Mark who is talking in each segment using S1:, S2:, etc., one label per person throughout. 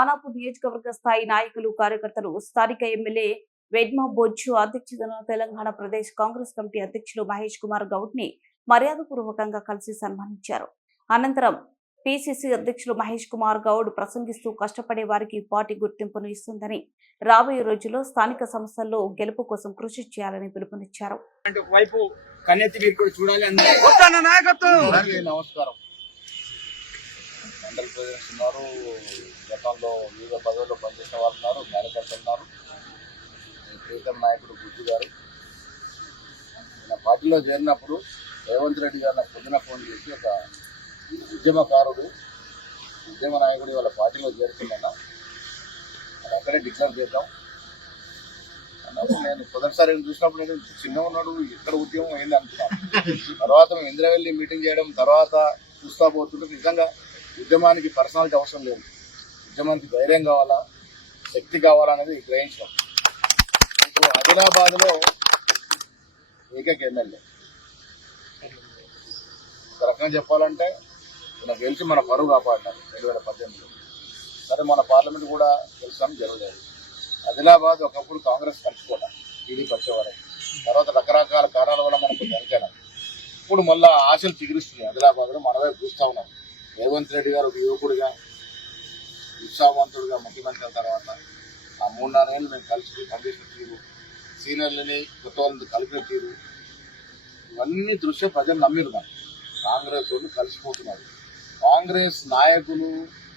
S1: ఖానాపూర్ నియోజకవర్గ స్థాయి నాయకులు కార్యకర్తలు స్థానిక ఎమ్మెల్యే వెడ్మా బొజ్జు అధ్యక్షతన తెలంగాణ ప్రదేశ్ కాంగ్రెస్ కమిటీ అధ్యక్షులు మహేష్ కుమార్ గౌడ్ని మర్యాదపూర్వకంగా కలిసి సన్మానించారు. అనంతరం పిసిసి అధ్యక్షులు మహేష్ కుమార్ గౌడ్ ప్రసంగిస్తూ కష్టపడే వారికి పార్టీ గుర్తింపును ఇస్తుందని రాబోయే రోజుల్లో స్థానిక సంస్థల్లో గెలుపు కోసం కృషి చేయాలని పిలుపునిచ్చారు.
S2: కన్నెత్తి మీరు కూడా చూడాలి
S3: నమస్కారం. మండల ప్రెసిడెంట్స్ ఉన్నారు గతంలో వివిధ పదవుల్లో పనిచేసిన వాళ్ళు ఉన్నారు కార్యకర్తలు ఉన్నారు. ప్రీతం నాయకుడు బుద్ధు గారు. నా పార్టీలో చేరినప్పుడు రేవంత్ రెడ్డి గారు నాకు పొద్దున ఫోన్ చేసి ఒక ఉద్యమకారుడు ఉద్యమ నాయకుడు వాళ్ళ పార్టీలో చేరుతున్నాను అది అక్కడే డిక్లేర్ చేద్దాం. అన్నప్పుడు నేను మొదటిసారి చూసినప్పుడు నేను చిన్న ఉన్నాడు ఎక్కడ ఉద్యమం అయింది అనుకున్నాను. తర్వాత మేము ఇంద్రవెల్లి మీటింగ్ చేయడం తర్వాత చూస్తా పోతుంటే నిజంగా ఉద్యమానికి పర్సనాలిటీ అవసరం లేదు. ఉద్యమానికి ధైర్యం కావాలా? శక్తి కావాలా అనేది గ్రహించడం. ఇప్పుడు ఆదిలాబాద్లో ఏకైక ఎమ్మెల్యే. ఒక రకంగా చెప్పాలంటే మన గెలిచి మన పరువు కాపాడాలి రెండు వేల పద్దెనిమిదిలో. సరే మన పార్లమెంట్ కూడా గెలిచాం జరగలేదు. ఆదిలాబాద్ ఒకప్పుడు కాంగ్రెస్ పంచుకోట టీడీపీ వచ్చేవారు. తర్వాత రకరకాల కారణాల వల్ల మనకు దొరికాను ఇప్పుడు మళ్ళీ ఆశలు చిగురిస్తున్నాయి. ఆదిలాబాద్లో మనమే చూస్తూ ఉన్నాం. రేవంత్ రెడ్డి గారు ఒక యువకుడిగా ఉత్సాహవంతుడిగా ముఖ్యమంత్రి అయిన తర్వాత. ఆ మూడు నాలుగేళ్ళు మేము కలిసి పనిచేసిన తీరు సీనియర్లని కొత్త వాళ్ళని కలిపిన తీరు ఇవన్నీ దృశ్య ప్రజలు నమ్మిరు మనం కాంగ్రెస్ వాళ్ళు కలిసిపోతున్నారు. కాంగ్రెస్ నాయకులు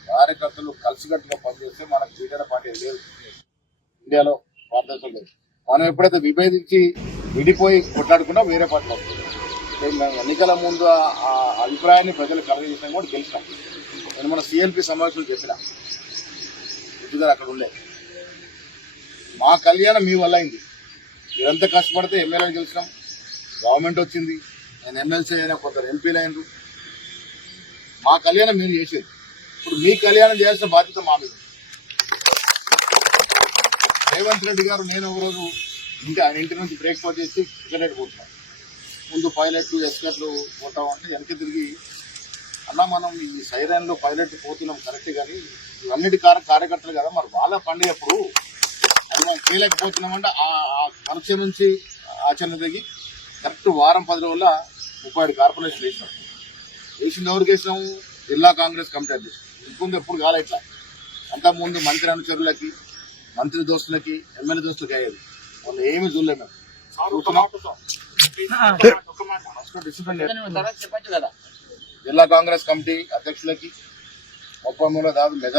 S3: కార్యకర్తలు కలిసికట్టుగా పనిచేస్తే మనకు చీకటి పార్టీ లేదు. ఇండియాలో భారతదేశంలో లేదు. మనం ఎప్పుడైతే విభేదించి విడిపోయి కొట్లాడుకున్నా వేరే పార్టీ ఎన్నికల ముందు ఆ- అభిప్రాయాన్ని ప్రజలు కలగజేసిన కూడా గెలిచిన. నేను మన సిఎల్పి సమావేశంలో చెప్పిన. గారు అక్కడ ఉండే. మా కళ్యాణం మీ వల్ల అయింది. మీరంతా కష్టపడితే ఎమ్మెల్యేలు గెలిచినాం. గవర్నమెంట్ వచ్చింది. నేను ఎమ్మెల్సీ అయినా కొందరు ఎంపీలు అయినరు. మా కళ్యాణం మీరు చేసేది. ఇప్పుడు మీ కళ్యాణం చేయాల్సిన బాధ్యత మా మీద రేవంత్ రెడ్డి గారు నేను ఒక రోజు ఇంటి ఆయన ఇంటి నుంచి బ్రేక్ఫాస్ట్ చేసి క్రికెట్ పోతున్నాం ముందు పైలట్లు ఎస్కట్లు పోతాం అంటే వెనక్కి తిరిగి అన్న మనం ఈ సైరన్లో పైలట్ పోతున్నాం కరెక్ట్ కానీ ఇవన్నిటి కార కార్యకర్తలు కదా మరి వాళ్ళ పండుగ ఎప్పుడు? అది మనం చేయలేకపోతున్నామంటే ఆ ఆ పరీక్ష నుంచి ఆచరణ దిగి కరెక్ట్ వారం పది రోజుల ముప్పై ఐదు కార్పొరేషన్ వేసినాం. వేసింది ఎవరికి వేసినాం? జిల్లా కాంగ్రెస్ కమిటీ అధ్యక్షుడు. ఇంకొంది ఎప్పుడు కాలే ఇట్లా. అంతా ముందు మంత్రి అనుచరులకి మంత్రి దోస్తులకి ఎమ్మెల్యే దోస్తులకి అయ్యేది. వాళ్ళు ఏమీ చూడలేము మేము జిల్లా కాంగ్రెస్ కమిటీ అధ్యక్షులకి ముప్పై దాదాపు